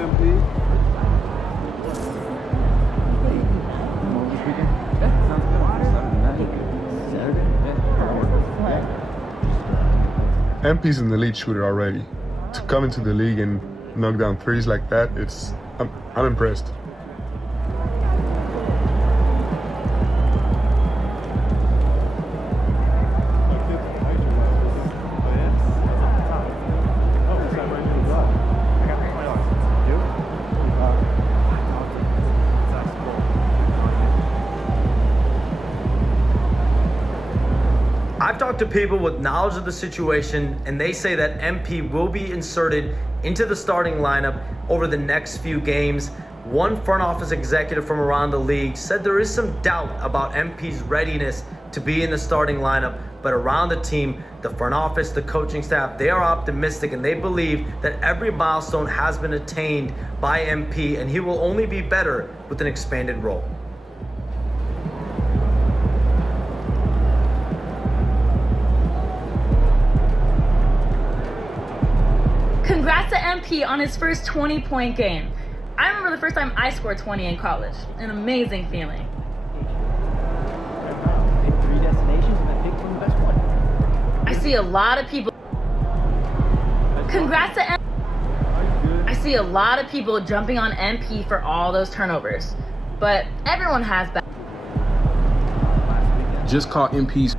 MP? MP's an elite shooter already. To come into the league and knock down threes like that, I'm impressed. I've talked to people with knowledge of the situation, and they say that MP will be inserted into the starting lineup over the next few games. One front office executive from around the league said there is some doubt about MP's readiness to be in the starting lineup, but around the team, the front office, the coaching staff, they are optimistic and they believe that every milestone has been attained by MP, and he will only be better with an expanded role. Congrats to MP on his first 20-point game. I remember the first time I scored 20 in college. An amazing feeling. Pick 3 destinations and then pick from the best one. I see a lot of people. Congrats to MP. I see a lot of people jumping on MP for all those turnovers. But everyone has bad. Just caught MP's.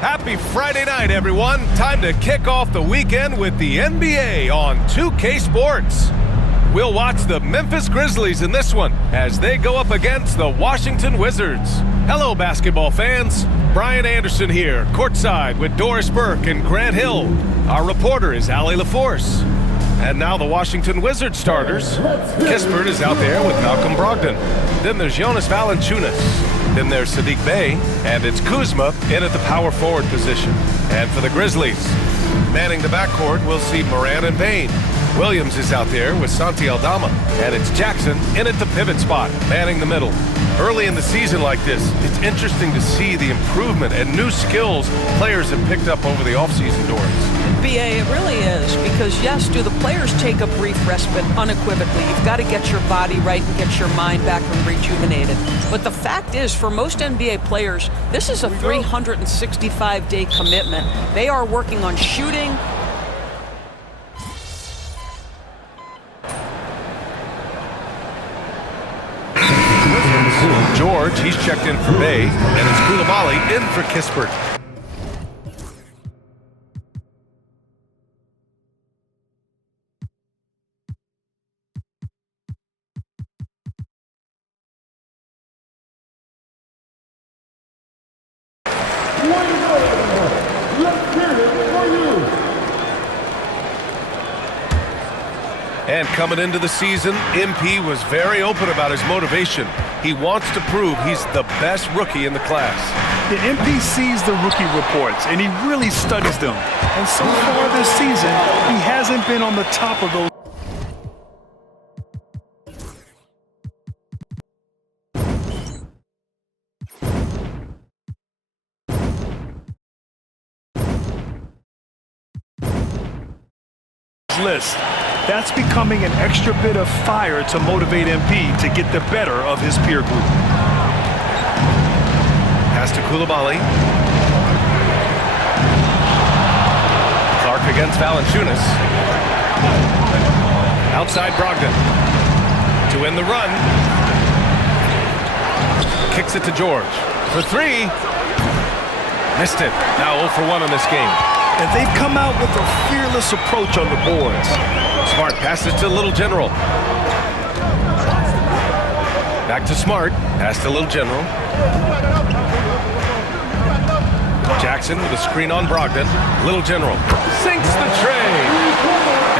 Happy Friday night, everyone. Time to kick off the weekend with the NBA on 2K Sports. We'll watch the Memphis Grizzlies in this one as they go up against the Washington Wizards. Hello, basketball fans. Brian Anderson here, courtside with Doris Burke and Grant Hill. Our reporter is Allie LaForce. And now the Washington Wizards starters. Kispert is out there with Malcolm Brogdon. Then there's Jonas Valanciunas. Then there's Saddiq Bey, and it's Kuzma in at the power forward position. And for the Grizzlies, manning the backcourt, we'll see Moran and Payne. Williams is out there with Santi Aldama, and it's Jackson in at the pivot spot, manning the middle. Early in the season like this, it's interesting to see the improvement and new skills players have picked up over the offseason, Doris. BA, it really is, because yes, do the players take a brief respite unequivocally? You've got to get your body right and get your mind back and rejuvenated. But the fact is, for most NBA players, this is a 365-day commitment. They are working on shooting. George, he's checked in for Bey, and it's Coulibaly in for Kispert. Let's hear it for you. And coming into the season, MP was very open about his motivation. He wants to prove he's the best rookie in the class. The MP sees the rookie reports, and he really studies them. And so far this season, he hasn't been on the top of those. List. That's becoming an extra bit of fire to motivate MP to get the better of his peer group. Pass to Koulibaly. Clark against Valanciunas. Outside Brogdon. To win the run. Kicks it to George. For three. Missed it. Now 0 for 1 in this game. And they've come out with a fearless approach on the boards. Smart passes to Little General. Back to Smart. Pass to Little General. Jackson with a screen on Brogdon. Little General sinks the tray.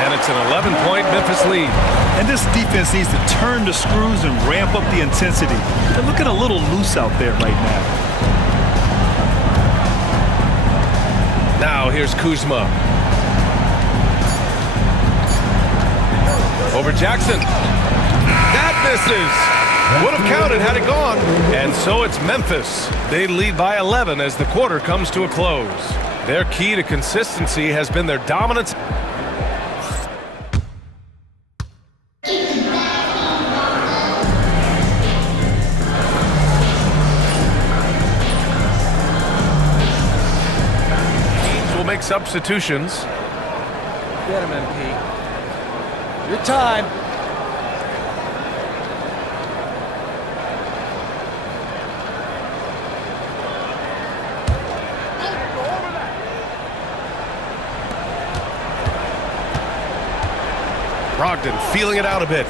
And it's an 11-point Memphis lead. And this defense needs to turn the screws and ramp up the intensity. They're looking a little loose out there right now. Now here's Kuzma. Over Jackson. That misses. Would have counted had it gone. And so it's Memphis. They lead by 11 as the quarter comes to a close. Their key to consistency has been their dominance. Make substitutions. Get him, MP. Your time. Brogdon feeling it out a bit.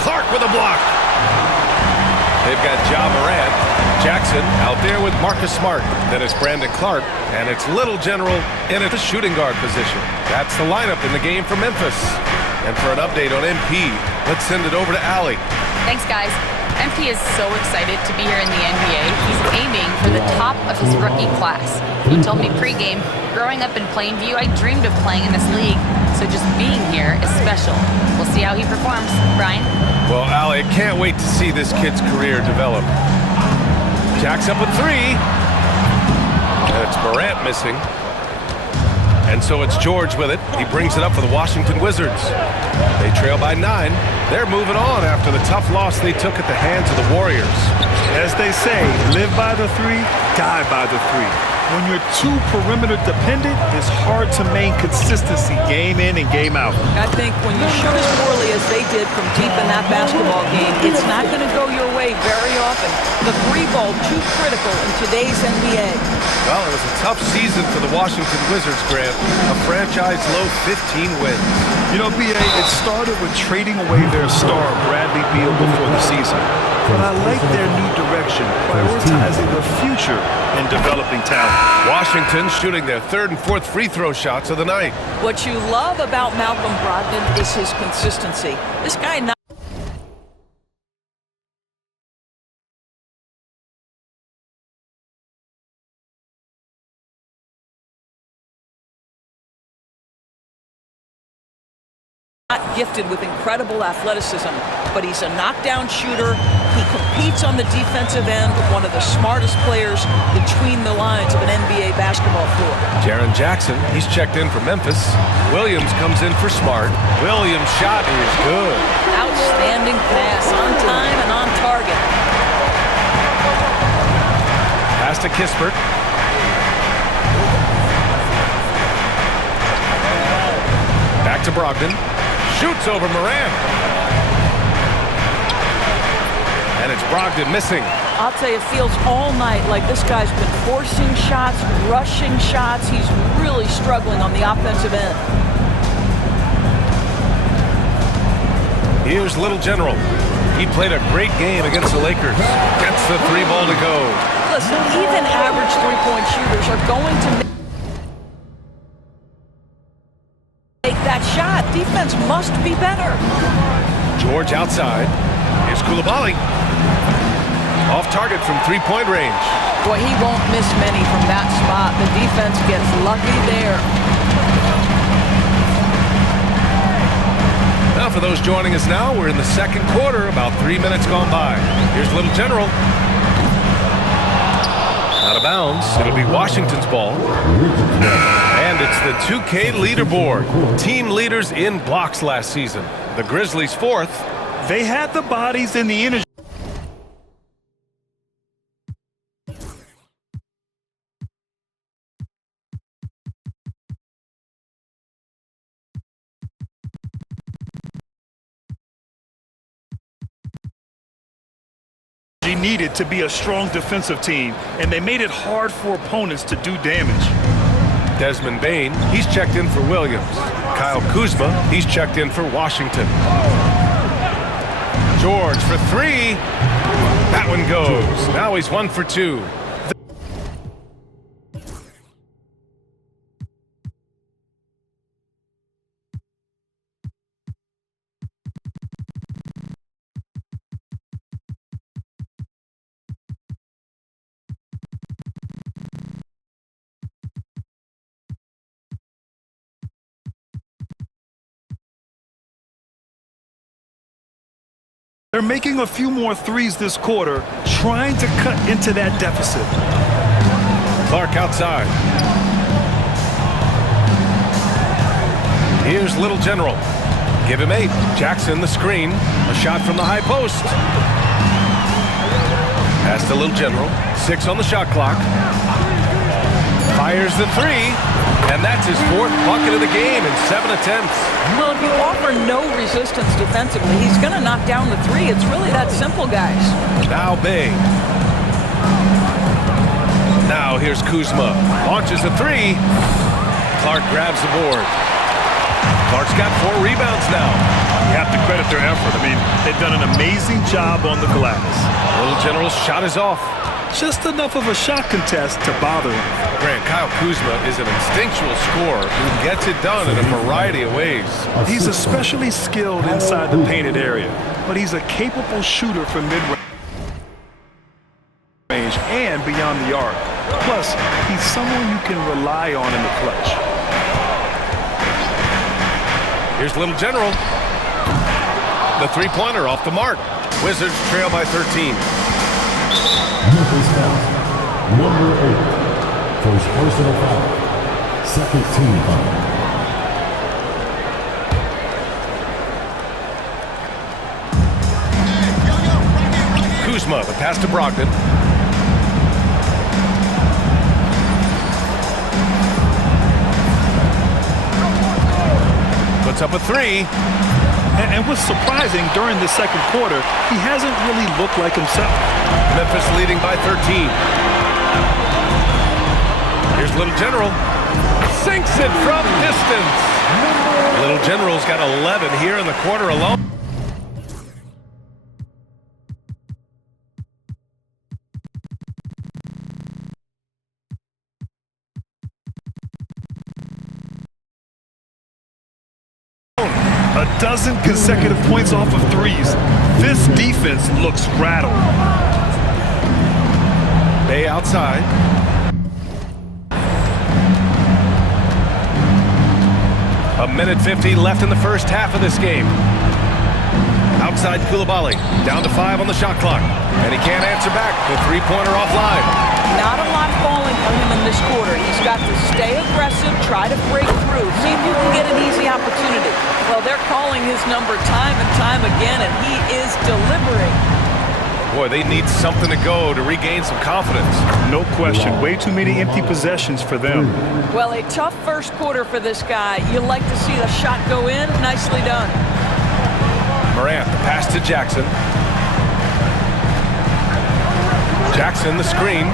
Clark with a block. They've got Ja Morant. Jackson out there with Marcus Smart. Then it's Brandon Clark, and it's Little General in at the shooting guard position. That's the lineup in the game for Memphis. And for an update on MP, let's send it over to Allie. Thanks, guys. MP is so excited to be here in the NBA. He's aiming for the top of his rookie class. He told me pregame, growing up in Plainview, I dreamed of playing in this league. So just being here is special. We'll see how he performs. Brian? Well, Allie, I can't wait to see this kid's career develop. Jack's up with three. And it's Morant missing. And so it's George with it. He brings it up for the Washington Wizards. They trail by 9. They're moving on after the tough loss they took at the hands of the Warriors. As they say, live by the three, die by the three. When you're too perimeter dependent, it's hard to maintain consistency game in and game out. I think when you shoot as poorly as they did from deep in that basketball game, it's not going to go your way very often. The three ball too critical in today's NBA. Well, it was a tough season for the Washington Wizards, Grant. A franchise low 15 wins. You know, B.A., it started with trading away their star, Bradley Beal, before the season. But I like their new direction, prioritizing their future and developing talent. Washington shooting their third and fourth free throw shots of the night. What you love about Malcolm Brogdon is his consistency. This guy not gifted with incredible athleticism, but he's a knockdown shooter. He competes on the defensive end, one of the smartest players between the lines of an NBA basketball floor. Jaren Jackson, he's checked in for Memphis. Williams comes in for Smart. Williams' shot is good. Outstanding pass, on time and on target. Pass to Kispert. Back to Brogdon. Shoots over Morant. And it's Brogdon missing. I'll tell you, it feels all night like this guy's been forcing shots, rushing shots. He's really struggling on the offensive end. Here's Little General. He played a great game against the Lakers. Gets the 3 ball to go. Listen, even average three-point shooters are going to make that shot. Defense must be better. George outside. Here's Coulibaly. Off target from 3-point range. Boy, he won't miss many from that spot. The defense gets lucky there. Now for those joining us now, we're in the second quarter, about 3 minutes gone by. Here's Little General. Out of bounds. It'll be Washington's ball. And it's the 2K leaderboard. Team leaders in blocks last season. The Grizzlies 4th. They had the bodies and the energy. Needed to be a strong defensive team, and they made it hard for opponents to do damage. Desmond Bane, he's checked in for Williams. Kyle Kuzma, he's checked in for Washington. George for 3. That one goes. Now he's 1 for 2. They're making a few more threes this quarter, trying to cut into that deficit. Clark outside. Here's Little General. Give him 8. Jackson the screen. A shot from the high post. Pass to Little General. 6 on the shot clock. Fires the 3. And that's his 4th bucket of the game in 7 attempts. Well, if you offer no resistance defensively, he's going to knock down the 3. It's really that simple, guys. Now Bay. Now here's Kuzma. Launches a 3. Clark grabs the board. Clark's got 4 rebounds now. You have to credit their effort. I mean, they've done an amazing job on the glass. Little General's shot is off. Just enough of a shot contest to bother him. Grant, Kyle Kuzma is an instinctual scorer who gets it done in a variety of ways. He's especially skilled inside the painted area, but he's a capable shooter from mid-range and beyond the arc. Plus, he's someone you can rely on in the clutch. Here's Little General. The 3-pointer off the mark. Wizards trail by 13. Memphis foul. Number 8. First personal foul. Second team foul. Kuzma, the pass to Brogdon. Puts up a 3. And what's surprising, during the second quarter, he hasn't really looked like himself. Memphis leading by 13. Here's Little General. Sinks it from distance. Little General's got 11 here in the quarter alone. A dozen consecutive points off of threes. This defense looks rattled. Bay outside. A minute 50 left in the first half of this game. Outside Coulibaly. Down to 5 on the shot clock. And he can't answer back. The 3-pointer offline. Not a lot falling for him in this quarter. He's got to stay aggressive, try to break through, see if you can get an easy opportunity. Well, they're calling his number time and time again, and he is delivering. Boy, they need something to go to regain some confidence. No question. Way too many empty possessions for them. Well, a tough first quarter for this guy. You like to see the shot go in. Nicely done. Morant, the pass to Jackson. Jackson, the screen.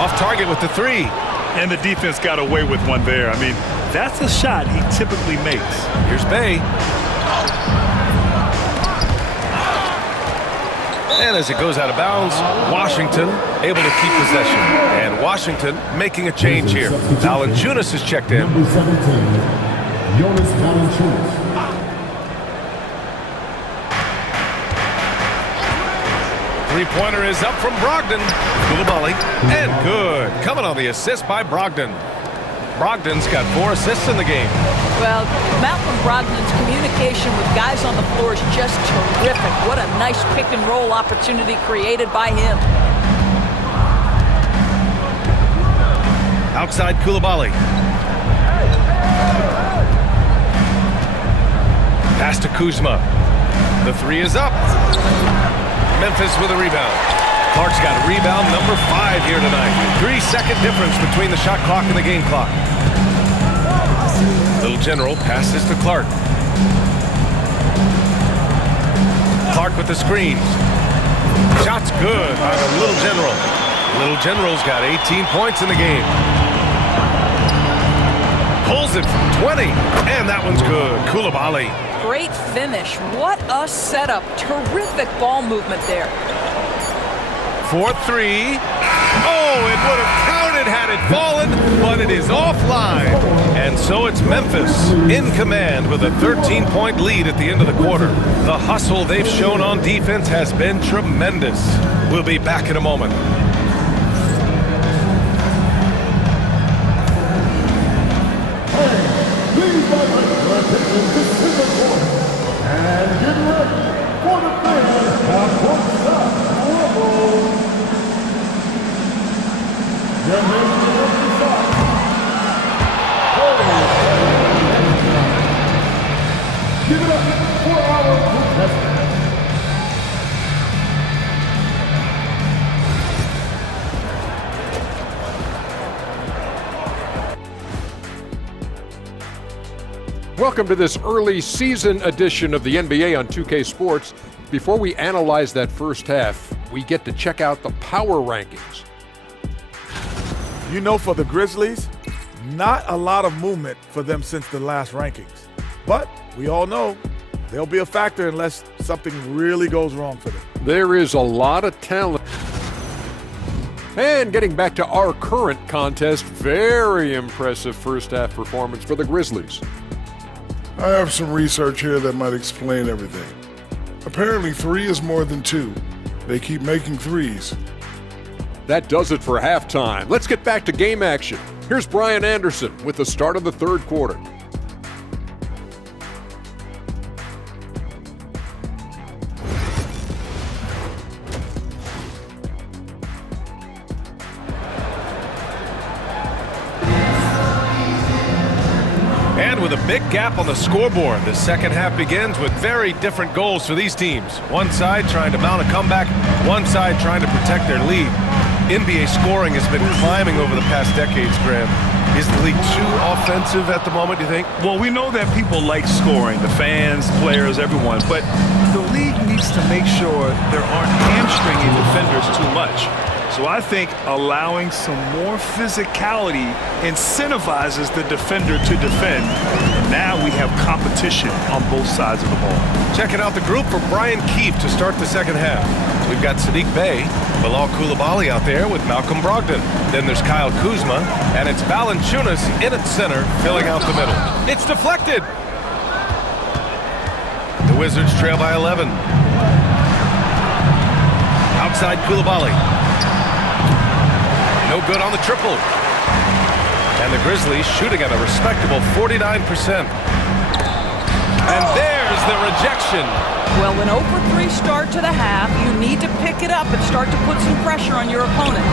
Off target with the 3. And the defense got away with one there. I mean, that's a shot he typically makes. Here's Bay. And as it goes out of bounds, Washington able to keep possession. And Washington making a change here. Valanciunas is checked in. Number 17, Jonas Valanciunas. Three-pointer is up from Brogdon. Coulibaly, and good. Coming on the assist by Brogdon. Brogdon's got 4 assists in the game. Well, Malcolm Brogdon's communication with guys on the floor is just terrific. What a nice pick-and-roll opportunity created by him. Outside Coulibaly. Pass to Kuzma. The 3 is up. Memphis with a rebound. Clark's got rebound number 5 here tonight. 3-second difference between the shot clock and the game clock. Little General passes to Clark. Clark with the screens. Shot's good by the Little General. Little General's got 18 points in the game. Pulls it from 20, and that one's good. Coulibaly. Great finish. What a setup. Terrific ball movement there. 4-3. Oh, it would have counted had it fallen, but it is offline. And so it's Memphis in command with a 13-point lead at the end of the quarter. The hustle they've shown on defense has been tremendous. We'll be back in a moment. And get ready for the fans of Courtside Rumble. Your name is give it up for our contestant. Welcome to this early season edition of the NBA on 2K Sports. Before we analyze that first half, we get to check out the power rankings. You know, for the Grizzlies, not a lot of movement for them since the last rankings. But we all know they'll be a factor unless something really goes wrong for them. There is a lot of talent. And getting back to our current contest, very impressive first half performance for the Grizzlies. I have some research here that might explain everything. Apparently 3 is more than 2. They keep making 3s. That does it for halftime. Let's get back to game action. Here's Brian Anderson with the start of the third quarter. And with a big gap on the scoreboard, the second half begins with very different goals for these teams. One side trying to mount a comeback, one side trying to protect their lead. NBA scoring has been climbing over the past decades, Graham. Is the league too offensive at the moment, do you think? Well, we know that people like scoring, the fans, players, everyone, but the league needs to make sure there aren't hamstringing defenders too much. So I think allowing some more physicality incentivizes the defender to defend. And now we have competition on both sides of the ball. Checking out the group for Brian Keefe to start the second half. We've got Sadiq Bey, Bilal Coulibaly out there with Malcolm Brogdon. Then there's Kyle Kuzma, and it's Valanciunas in at center, filling out the middle. It's deflected. The Wizards trail by 11. Outside Coulibaly. No good on the triple. And the Grizzlies shooting at a respectable 49%. And there's the rejection. Well, an 0-for-3 start to the half, you need to pick it up and start to put some pressure on your opponent.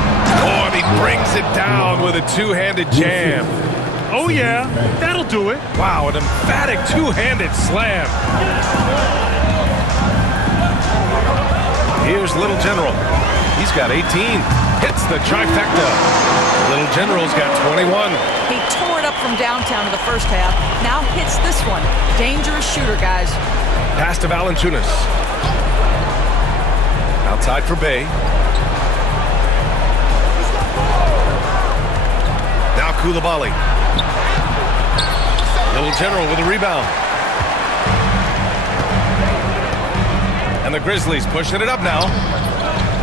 Oh, and he brings it down with a two-handed jam. Oh, yeah, that'll do it. Wow, an emphatic two-handed slam. Here's Little General. He's got 18. Hits the trifecta. Little General's got 21. He tore it up from downtown in the first half. Now hits this one. Dangerous shooter, guys. Pass to Valanciunas. Outside for Bey. Now Coulibaly. Little General with a rebound. And the Grizzlies pushing it up now.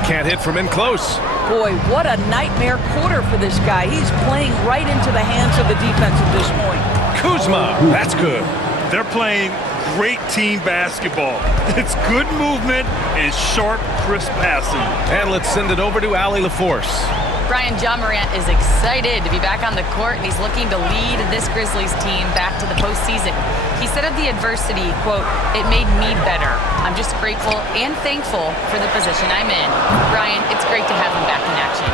Can't hit from in close. Boy, what a nightmare quarter for this guy. He's playing right into the hands of the defense at this point. Kuzma, that's good. They're playing great team basketball. It's good movement and sharp, crisp passing. And let's send it over to Allie LaForce. Brian, Ja Morant is excited to be back on the court, and he's looking to lead this Grizzlies team back to the postseason. He said of the adversity, quote, "It made me better. I'm just grateful and thankful for the position I'm in." Brian, it's great to have him back in action.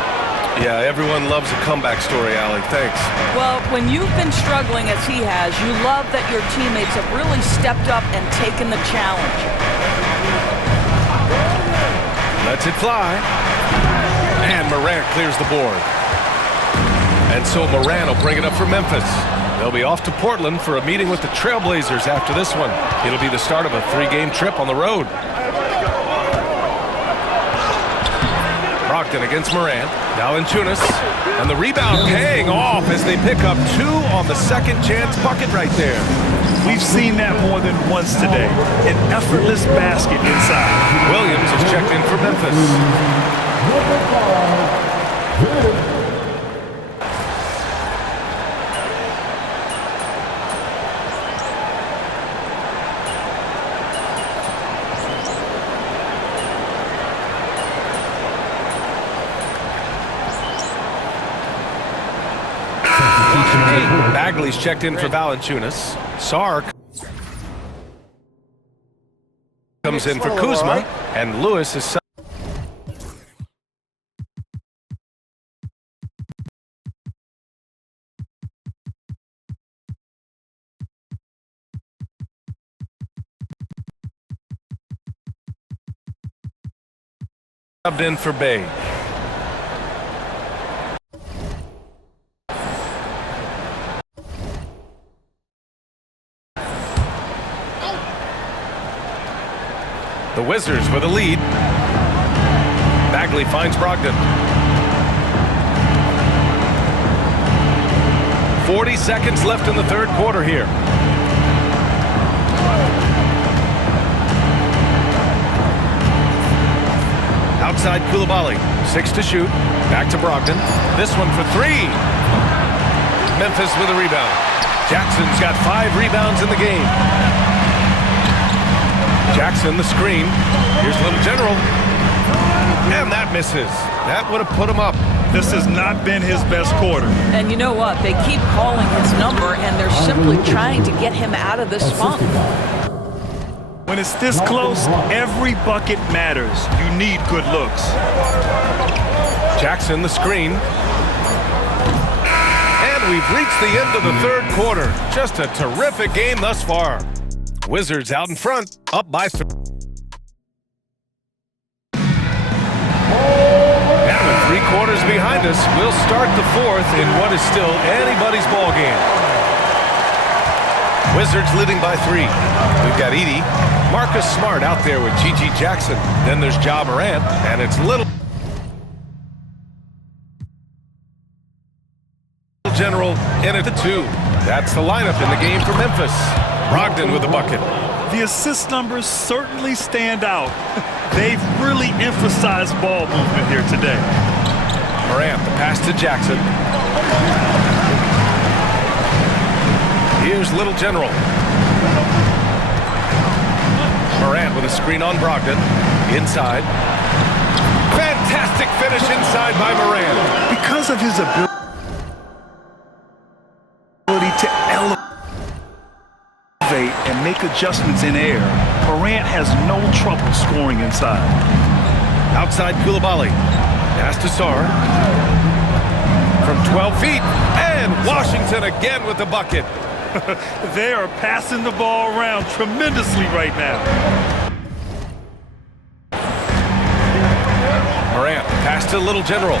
Yeah, everyone loves a comeback story, Allie. Thanks. Well, when you've been struggling as he has, you love that your teammates have really stepped up and taken the challenge. Lets it fly. And Morant clears the board. And so Morant will bring it up for Memphis. They'll be off to Portland for a meeting with the Trailblazers after this one. It'll be the start of a 3-game trip on the road. Brogdon against Morant. Valanciunas. And the rebound paying off as they pick up 2 on the second chance bucket right there. We've seen that more than once today. An effortless basket inside. Williams is checked in for Memphis. Bagley's checked in for Valanciunas. Sark comes in for Kuzma, and Lewis is subbed in for Bay. The Wizards with a lead. Bagley finds Brogdon. 40 seconds left in the third quarter here. Outside Coulibaly. 6 to shoot. Back to Brogdon. This one for 3. Memphis with a rebound. Jackson's got 5 rebounds in the game. Jackson, the screen. Here's Little General. And that misses. That would have put him up. This has not been his best quarter. And you know what? They keep calling his number, and they're simply trying to get him out of this funk. When it's this close, every bucket matters. You need good looks. Jackson, the screen. And we've reached the end of the third quarter. Just a terrific game thus far. Wizards out in front, up by 3. And with 3 quarters behind us, we'll start the fourth in what is still anybody's ball game. Wizards leading by 3. We've got Edey, Marcus Smart out there with Gigi Jackson. Then there's Ja Morant, and it's Little General in at the 2. That's the lineup in the game for Memphis. Brogdon with a bucket. The assist numbers certainly stand out. They've really emphasized ball movement here today. Morant, the pass to Jackson. Here's Little General. Morant with a screen on Brogdon. Inside. Fantastic finish inside by Morant. Because of his ability to elevate and make adjustments in air, Morant has no trouble scoring inside. Outside Coulibaly. Pass to Sarr. From 12 feet. And Washington again with the bucket. They are passing the ball around tremendously right now. Morant, pass to Little General.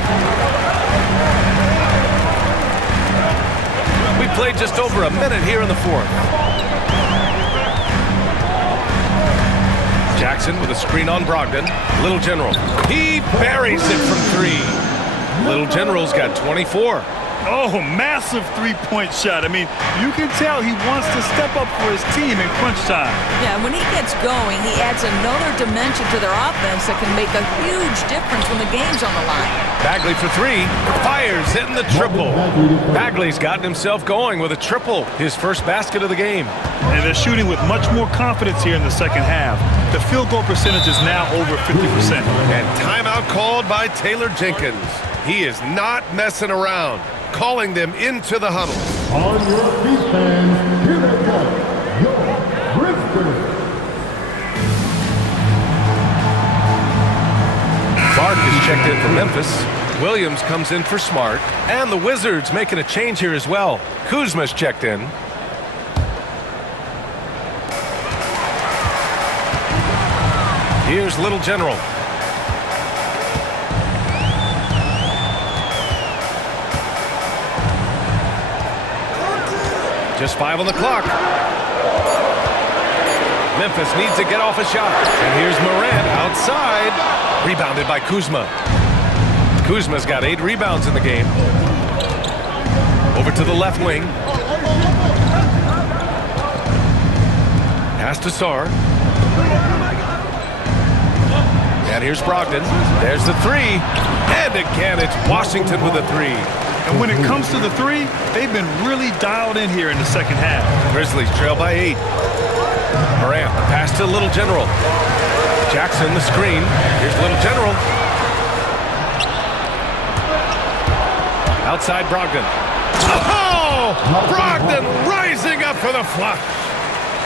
We played just over a minute here in the fourth. Jackson with a screen on Brogdon. Little General. He buries it from 3. Little General's got 24. Oh, massive three-point shot. I mean, you can tell he wants to step up for his team in crunch time. Yeah, when he gets going, he adds another dimension to their offense that can make a huge difference when the game's on the line. Bagley for three, fires, hitting the triple. Bagley's gotten himself going with a triple, his first basket of the game. And they're shooting with much more confidence here in the second half. The field goal percentage is now over 50%. And timeout called by Taylor Jenkins. He is not messing around, calling them into the huddle. On your feet, fans, here they go, your Grizzlies. Clark is checked in for Memphis. Williams comes in for Smart. And the Wizards making a change here as well. Kuzma's checked in. Here's Little General. Just 5 on the clock. Memphis needs to get off a shot. And here's Morant outside. Rebounded by Kuzma. Kuzma's got 8 rebounds in the game. Over to the left wing. Pass to Sarr. And here's Brogdon. There's the three. And again, it's Washington with a three. And when it comes to the three, they've been really dialed in here in the second half. Grizzlies trail by 8. Morant, pass to Little General. Jackson, the screen. Here's Little General. Outside Brogdon. Oh! Brogdon rising up for the flush.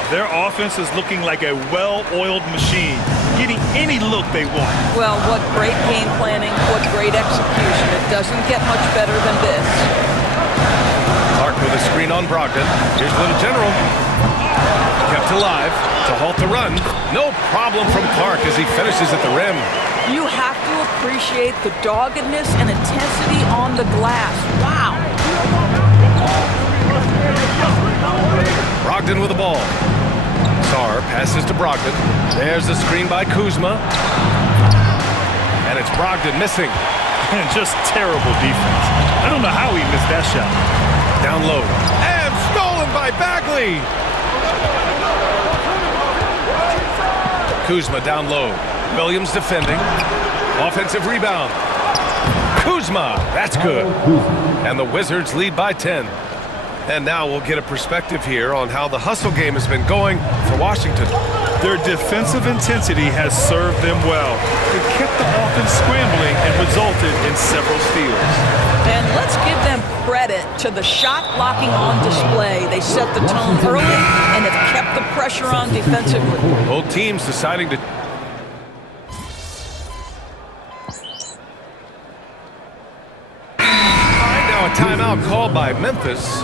Their offense is looking like a well-oiled machine, getting any look they want. Well, what great game planning, what great execution. It doesn't get much better than this. Clark with a screen on Brogdon. Here's Little General. Kept alive to halt the run. No problem from Clark as he finishes at the rim. You have to appreciate the doggedness and intensity on the glass. Wow. Brogdon with the ball. Sarr passes to Brogdon. There's the screen by Kuzma. And it's Brogdon missing. And just terrible defense. I don't know how he missed that shot. Down low. And stolen by Bagley. Kuzma down low. Williams defending. Offensive rebound. Kuzma. That's good. And the Wizards lead by 10. And now we'll get a perspective here on how the hustle game has been going for Washington. Their defensive intensity has served them well. It kept the offense scrambling and resulted in several steals. And let's give them credit to the shot blocking on display. They set the tone early and have kept the pressure on defensively. Both teams deciding to... Now a timeout called by Memphis.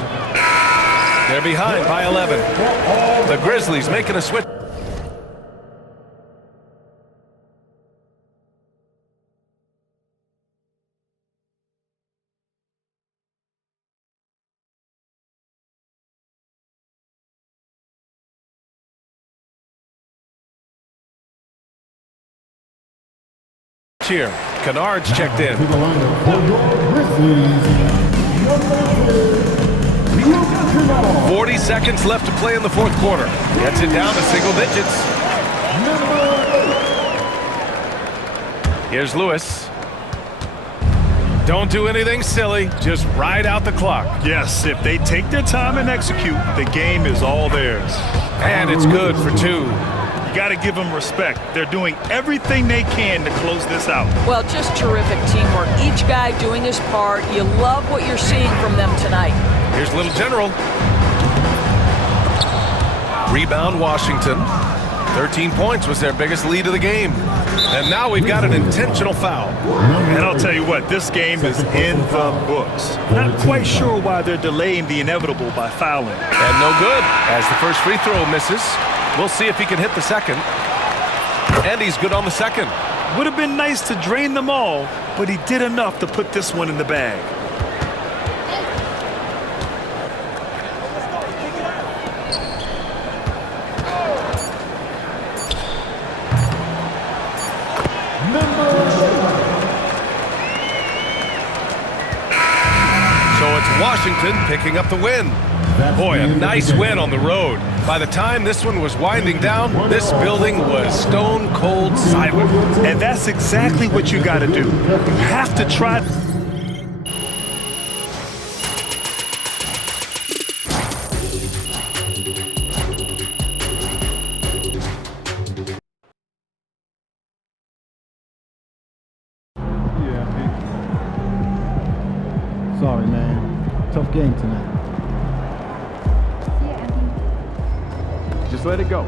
They're behind by 11. The Grizzlies making a switch. Here, Kennard's checked in. 40 seconds left to play in the fourth quarter. Gets it down to single digits. Here's Lewis. Don't do anything silly. Just ride out the clock. Yes, if they take their time and execute, the game is all theirs. And it's good for 2. You got to give them respect. They're doing everything they can to close this out. Well, just terrific teamwork. Each guy doing his part. You love what you're seeing from them tonight. Here's Little General. Rebound Washington. 13 points was their biggest lead of the game. And now we've got an intentional foul. And I'll tell you what, this game is in the books. Not quite sure why they're delaying the inevitable by fouling. And no good, as the first free throw misses. We'll see if he can hit the second. And he's good on the second. Would have been nice to drain them all, but he did enough to put this one in the bag. Washington picking up the win. Boy, a nice win on the road. By the time this one was winding down, this building was stone cold silent. And that's exactly what you got to do. You have to try. Sorry, man. Tough game tonight. Just let it go.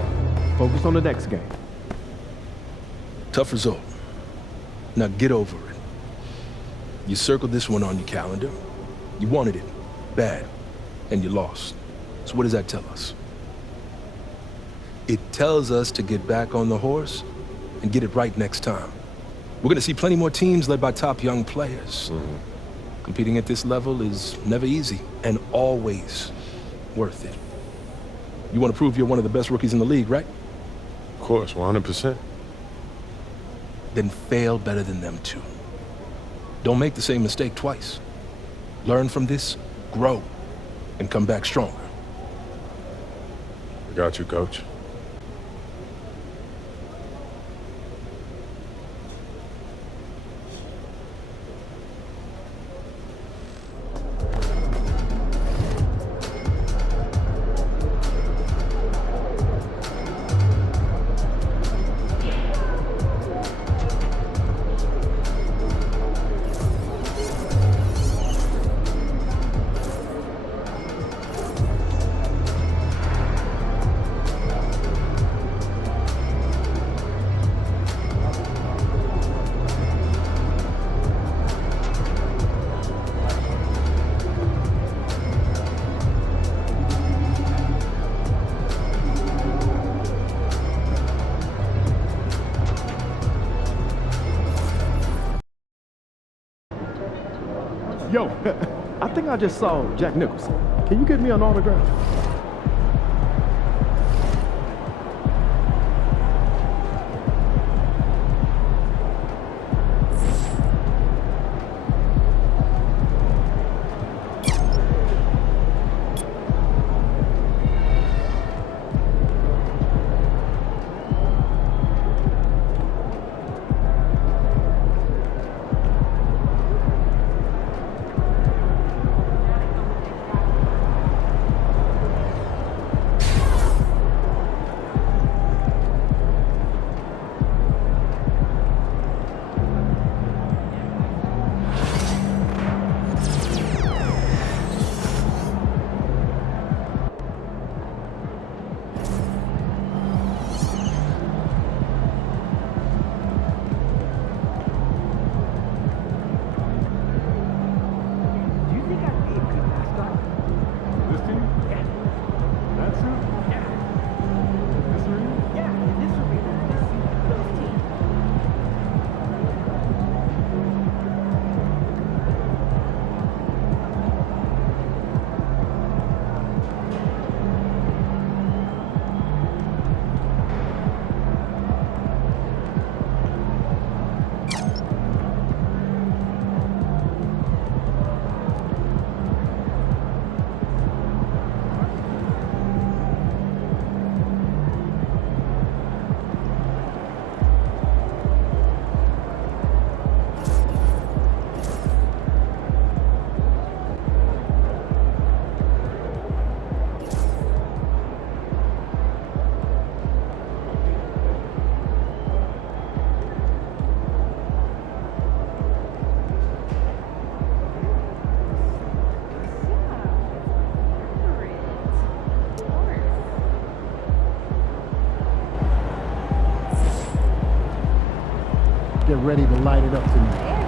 Focus on the next game. Tough result. Now get over it. You circled this one on your calendar. You wanted it bad, and you lost. So what does that tell us? It tells us to get back on the horse and get it right next time. We're gonna see plenty more teams led by top young players. Competing at this level is never easy and always worth it. You want to prove you're one of the best rookies in the league, right? Of course, 100%. Then fail better than them too. Don't make the same mistake twice. Learn from this, grow, and come back stronger. I got you, Coach. Yo, I think I just saw Jack Nicholson. Can you get me an autograph? Get ready to light it up tonight.